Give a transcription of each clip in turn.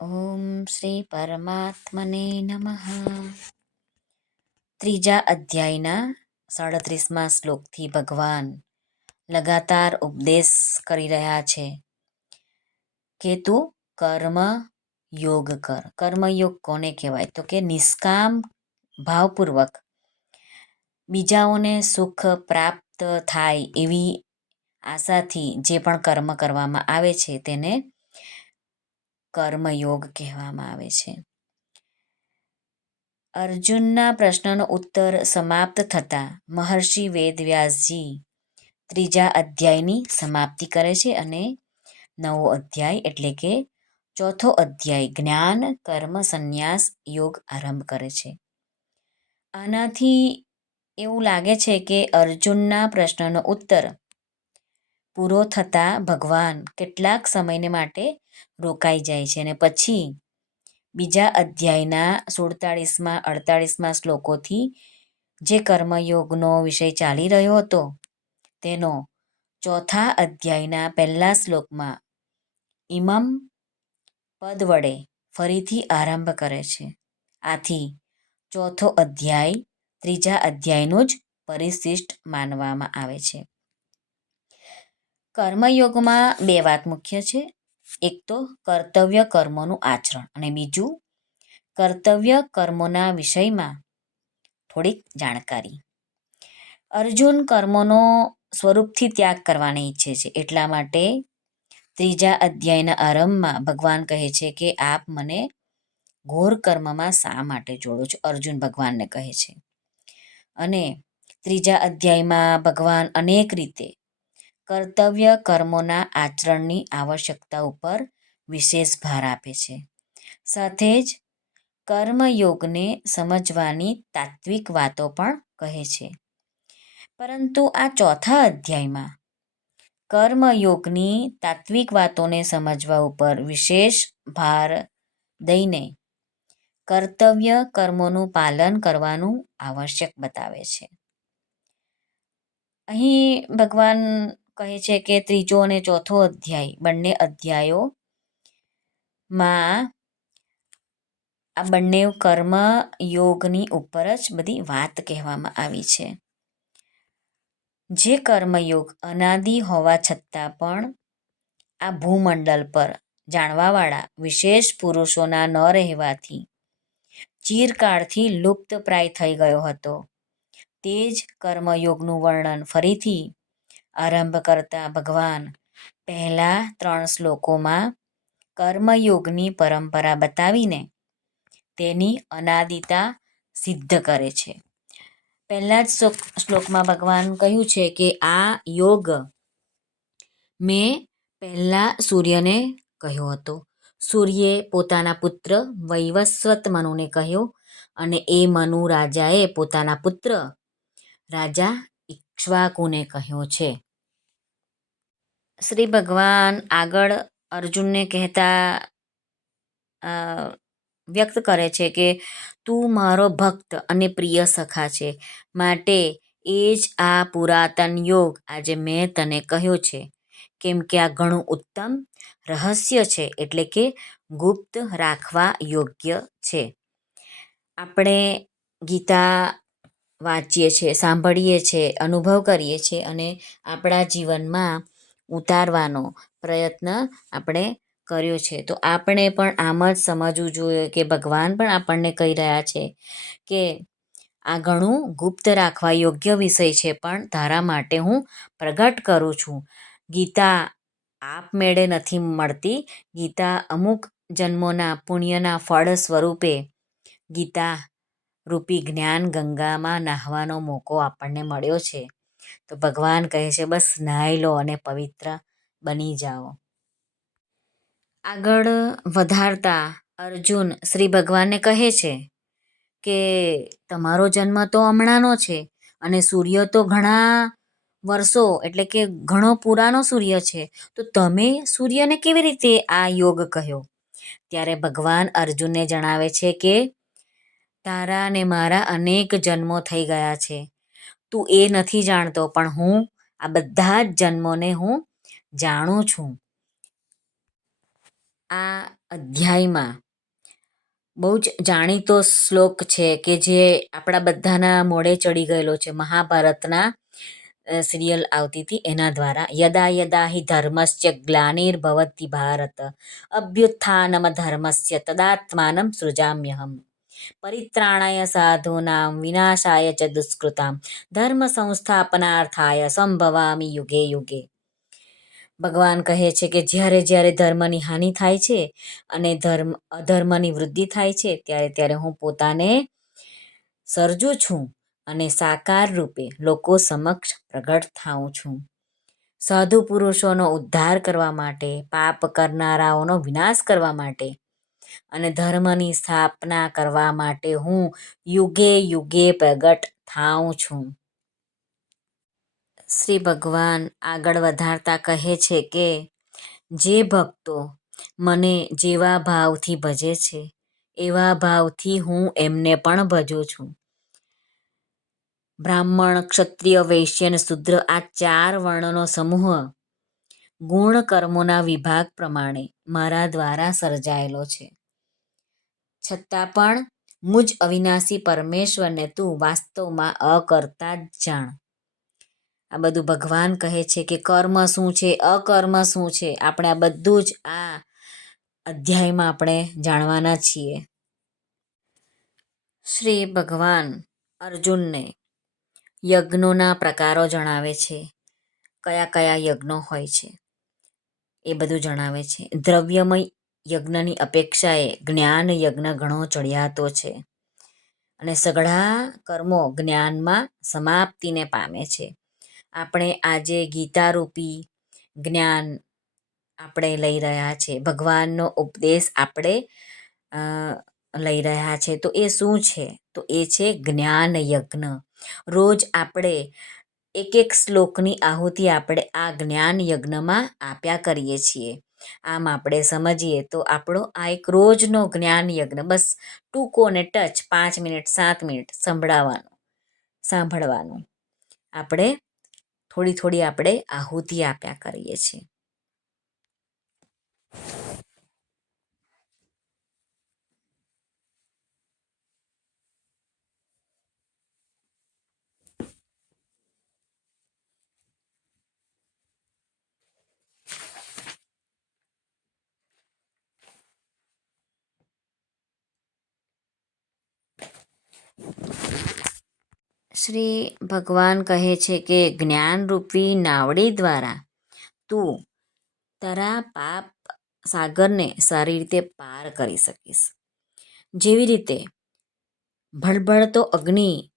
ઓમ શ્રી પરમાત્મને નમઃ ત્રીજા અધ્યાયના સાડત્રીસમાં શ્લોકથી ભગવાન લગાતાર ઉપદેશ કરી રહ્યા છે। કે તું કર્મ યોગ કર। કર્મયોગ કોને કહેવાય? તો કે નિષ્કામ, ભાવપૂર્વક બીજાઓને સુખ પ્રાપ્ત થાય એવી આશાથી જે પણ કર્મ કરવામાં આવે છે તેને કર્મયોગ કહેવામાં આવે છે. અર્જુનના પ્રશ્નનો ઉત્તર સમાપ્ત થતાં મહર્ષિ વેદવ્યાસજી ત્રીજા અધ્યાયની સમાપ્તિ કરે છે અને નવો અધ્યાય એટલે કે ચોથો અધ્યાય જ્ઞાન, કર્મ, સંન્યાસ, યોગ આરંભ કરે છે. આનાથી એવું લાગે છે કે અર્જુનના પ્રશ્નનો ઉત્તર પૂરો થતાં ભગવાન કેટલાક સમયને માટે રોકાઈ જાય છે. અને પછી બીજા અધ્યાયના સુડતાળીસમાં, અડતાળીસમાં શ્લોકોથી જે કર્મયોગનો વિષય ચાલી રહ્યો હતો, તેનો ચોથા અધ્યાયના પહેલા શ્લોકમાં ઇમમ પદ વડે ફરીથી આરંભ કરે છે. આથી ચોથો અધ્યાય ત્રીજા અધ્યાયનું જ પરિશિષ્ટ માનવામાં આવે છે. કર્મયોગમાં બે વાત મુખ્ય છે. એક તો કર્તવ્ય કર્મોનું આચરણ અને બીજું કર્તવ્ય કર્મોના વિષયમાં થોડીક જાણકારી. અર્જુન કર્મોનો સ્વરૂપથી ત્યાગ કરવાને ઈચ્છે છે, એટલા માટે ત્રીજા અધ્યાયના આરંભમાં ભગવાન કહે છે કે, આપ મને ઘોર કર્મમાં શા માટે જોડો છો? અર્જુન ભગવાનને કહે છે. અને ત્રીજા અધ્યાયમાં ભગવાન અનેક રીતે કર્તવ્ય કર્મોના આચરણની આવશ્યકતા ઉપર વિશેષ ભાર આપે છે. સાથે જ કર્મયોગને સમજવાની તાત્વિક વાતો પણ કહે છે. પરંતુ આ ચોથા અધ્યાયમાં કર્મયોગની તાત્વિક વાતોને સમજવા ઉપર વિશેષ ભાર દઈને કર્તવ્ય કર્મોનું પાલન કરવાનું આવશ્યક બતાવે છે. અહીં ભગવાન કહે છે કે ત્રીજો અને ચોથો અધ્યાય, બંને અધ્યાયોમાં આ બંને કર્મ યોગની ઉપર જ બધી વાત કહેવામાં આવી છે. જે કર્મયોગ અનાદિ હોવા છતાં પણ આ ભૂમંડળ પર જાણવાવાળા વિશેષ પુરુષોના ન રહેવાથી ચિરકાળથી લુપ્તપ્રાય થઈ ગયો હતો. તે જ કર્મયોગનું વર્ણન ફરીથી આરંભ કરતા ભગવાન. પહેલા ત્રણ શ્લોકોમાં કર્મયોગની પરંપરા બતાવીને તેની અનાદિતા સિદ્ધ કરે છે. પહેલા જ શ્લોકમાં ભગવાન કહ્યું છે કે આ યોગ મેં પહેલા સૂર્યને કહ્યો હતો. સૂર્યે પોતાના પુત્ર વૈવસ્વત મનુને કહ્યો અને એ મનુ રાજાએ પોતાના પુત્ર રાજા ઇક્ષ્વાકુને કહ્યો છે. શ્રી ભગવાન આગળ અર્જુનને કહેતા વ્યક્ત કરે છે કે, તું મારો ભક્ત અને પ્રિય સખા છે. માટે એ જ આ પુરાતન યોગ આજે મેં તને કહ્યો છે. કેમ કે આ ઘણું ઉત્તમ રહસ્ય છે, એટલે કે ગુપ્ત રાખવા યોગ્ય છે. આપણે ગીતા વાંચીએ છીએ, સાંભળીએ છીએ, અનુભવ કરીએ છીએ અને આપણા જીવનમાં ઉતારવાનો પ્રયત્ન આપણે કર્યો છે. તો આપણે પણ આમ જ સમજવું જોઈએ કે ભગવાન પણ આપણને કહી રહ્યા છે કે આ ઘણું ગુપ્ત રાખવા યોગ્ય વિષય છે, પણ તારા માટે હું પ્રગટ કરું છું. ગીતા આપમેળે નથી મળતી. ગીતા અમુક જન્મોના પુણ્યના ફળ સ્વરૂપે ગીતા રૂપી જ્ઞાન ગંગામાં નાહવાનો મોકો આપણને મળ્યો છે. તો ભગવાન કહે છે, બસ નાહી લો અને પવિત્ર બની જાઓ. આગળ વધારતા અર્જુન શ્રી ભગવાનને કહે છે કે, તમારો જન્મ તો હમણાંનો છે અને સૂર્ય તો ઘણા વર્ષો, એટલે કે ઘણો પુરાનો સૂર્ય છે. તો તમે સૂર્યને કેવી રીતે આ યોગ કહ્યો? ત્યારે ભગવાન અર્જુનને જણાવે છે કે, તારા અને મારા અનેક જન્મો થઈ ગયા છે. તું એ નથી જાણતો, પણ હું આ બધા જ જન્મોને હું જાણું છું. આ અધ્યાયમાં બહુ જ જાણીતો શ્લોક છે કે જે આપણા બધાના મોડે ચડી ગયેલો છે. મહાભારતના સિરિયલ આવતી હતી એના દ્વારા. યદા યદા હિ ધર્મસ્ય ગ્લાનિર્ભવતી ભારત, અભ્યુત્થાનમ ધર્મસ્ય તદાત્માનમ સૃજામ્યહમ. પરિત્રાણાય સાધૂનામ વિનાશાય ચ દુષ્કૃતામ ધર્મ સંસ્થાપનાર્થાય સંભવામી યુગે યુગે ભગવાન કહે છે કે જ્યારે જ્યારે ધર્મની હાનિ થાય છે અને ધર્મ, અધર્મની વૃદ્ધિ થાય છે, ત્યારે ત્યારે હું પોતાને સર્જું છું અને સાકાર રૂપે લોકો સમક્ષ પ્રગટ થાઉં છું. સાધુ પુરુષોનો ઉદ્ધાર કરવા માટે, પાપ કરનારાઓનો વિનાશ કરવા માટે અને ધર્મની સ્થાપના કરવા માટે હું યુગે યુગે પ્રગટ થાઉં છું. શ્રી ભગવાન આગળ વધારતા કહે છે કે, જે ભક્તો મને જેવા ભાવથી ભજે છે, એવા ભાવથી હું એમને પણ ભજું છું. બ્રાહ્મણ, ક્ષત્રિય, વૈશ્ય અને શુદ્ર આ ચાર વર્ણનો સમૂહ ગુણ કર્મોના વિભાગ પ્રમાણે મારા દ્વારા સર્જાયેલો છે. છતાં પણ મુજ અવિનાશી પરમેશ્વરને તું વાસ્તવમાં અકર્તા જ જાણ. આ બધું ભગવાન કહે છે કે કર્મ શું છે? અકર્મ શું છે? આપણે આ બધું જ આ અધ્યાયમાં આપણે જાણવાના છીએ. શ્રી ભગવાન અર્જુનને યજ્ઞોના પ્રકારો જણાવે છે. કયા કયા યજ્ઞો હોય છે? એ બધું જણાવે છે. દ્રવ્યમય યજ્ઞની અપેક્ષાએ જ્ઞાન યજ્ઞ ઘણો ચડિયાતો છે. અને સઘળા કર્મો જ્ઞાનમાં સમાપ્તિને પામે છે. આપણે આજે ગીતારૂપી જ્ઞાન આપણે લઈ રહ્યા છે. ભગવાનનો ઉપદેશ આપણે લઈ રહ્યા છે. તો એ શું છે? તો એ છે જ્ઞાન યજ્ઞ. રોજ આપણે એક એક શ્લોકની આહુતિ આપણે આ જ્ઞાન યજ્ઞમાં આપ્યા કરીએ છીએ. આમ આપણે સમજીએ તો આપણો આ એક રોજનો જ્ઞાન યજ્ઞ, બસ ટૂંકો અને ટચ પાંચ મિનિટ, સાત મિનિટ સંભળાવવાનું સાંભળવાનું. આપણે થોડી થોડી આપણે આહુતિ આપ્યા કરીએ છીએ. શ્રી ભગવાન કહે છે કે જ્ઞાનરૂપી નાવડી દ્વારા તું તારા પાપ સાગરને સારી રીતે પાર કરી શકીશ. જેવી રીતે ભળભળતો અગ્નિ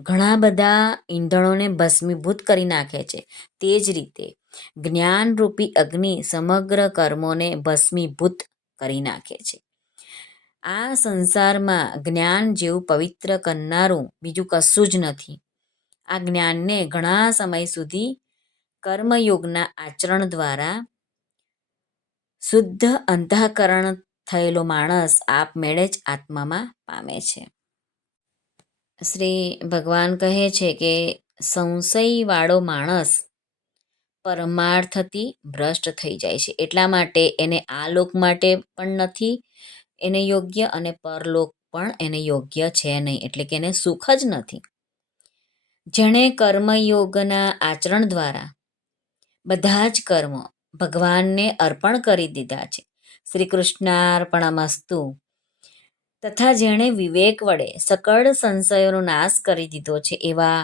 ઘણા બધા ઈંધણોને ભસ્મીભૂત કરી નાખે છે, તે જ રીતે જ્ઞાનરૂપી અગ્નિ સમગ્ર કર્મોને ભસ્મીભૂત કરી નાખે છે. આ સંસારમાં જ્ઞાન જેવું પવિત્ર કરનારું બીજું કશું જ નથી. આ જ્ઞાનને ઘણા સમય સુધી કર્મયોગના આચરણ દ્વારા શુદ્ધ અંતઃકરણ થયેલો માણસ આપમેળે જ આત્મામાં પામે છે. શ્રી ભગવાન કહે છે કે સંશયવાળો માણસ પરમાર્થથી ભ્રષ્ટ થઈ જાય છે. એટલા માટે એને આ લોક માટે પણ નથી એને યોગ્ય અને પરલોક પણ એને યોગ્ય છે નહીં, એટલે કે એને સુખ જ નથી. જેણે કર્મયોગના આચરણ દ્વારા બધા જ કર્મ ભગવાનને અર્પણ કરી દીધા છે. શ્રી કૃષ્ણાર્પણમસ્તુ તથા જેણે વિવેક વડે સકળ સંશયોનો નાશ કરી દીધો છે, એવા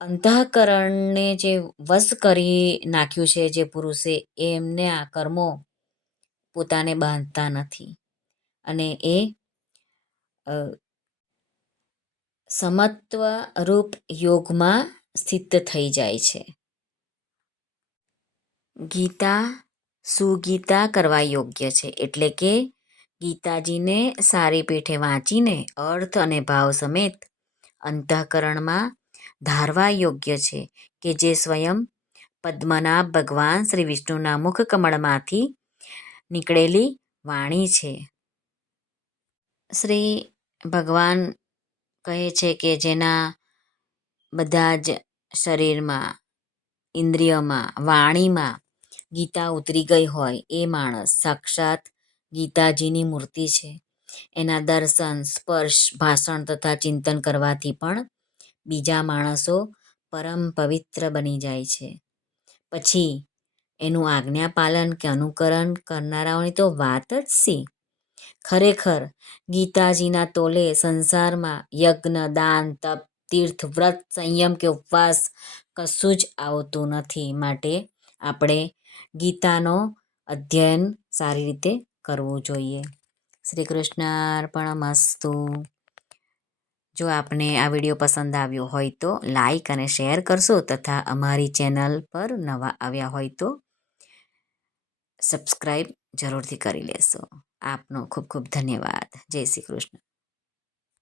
અંતઃકરણને જે વશ કરી નાખ્યું છે જે પુરુષે, એમને આ કર્મો પોતાને બાંધતા નથી. અને એ સમત્વ રૂપ યોગમાં સ્થિત થઈ જાય છે. ગીતા, સુગીતા કરવા યોગ્ય છે. એટલે કે ગીતાજીને સારી પેઠે વાંચીને અર્થ અને ભાવ સમેત અંતઃકરણમાં ધારવા યોગ્ય છે કે જે સ્વયં પદ્મનાભ ભગવાન શ્રી વિષ્ણુના મુખ કમળમાંથી નીકળેલી વાણી છે. શ્રી ભગવાન કહે છે કે જેના બધા જ શરીરમાં, ઇન્દ્રિયમાં, વાણીમાં ગીતા ઉતરી ગઈ હોય એ માણસ સાક્ષાત ગીતાજીની મૂર્તિ છે. એના દર્શન, સ્પર્શ, ભાષણ તથા ચિંતન કરવાથી પણ બીજા માણસો પરમ પવિત્ર બની જાય છે. પછી એનું આજ્ઞાપાલન કે અનુકરણ કરનારાઓની તો વાત જ સી. ખરેખર, ગીતાજીના તોલે સંસારમાં યજ્ઞ, દાન, તપ, તીર્થ, વ્રત, સંયમ કે ઉપવાસ કશું જ આવતું નથી માટે આપણે ગીતાનો અધ્યયન સારી રીતે કરવું જોઈએ. શ્રી કૃષ્ણાર્પણમસ્તુ જો આપને આ વીડિયો પસંદ આવ્યો હોય તો લાઈક અને શેર કરશો તથા અમારી ચેનલ પર નવા આવ્યા હોય તો સબસ્ક્રાઈબ જરૂરથી કરી લેશો. આપનો ખૂબ ખૂબ ધન્યવાદ. જય શ્રી કૃષ્ણ.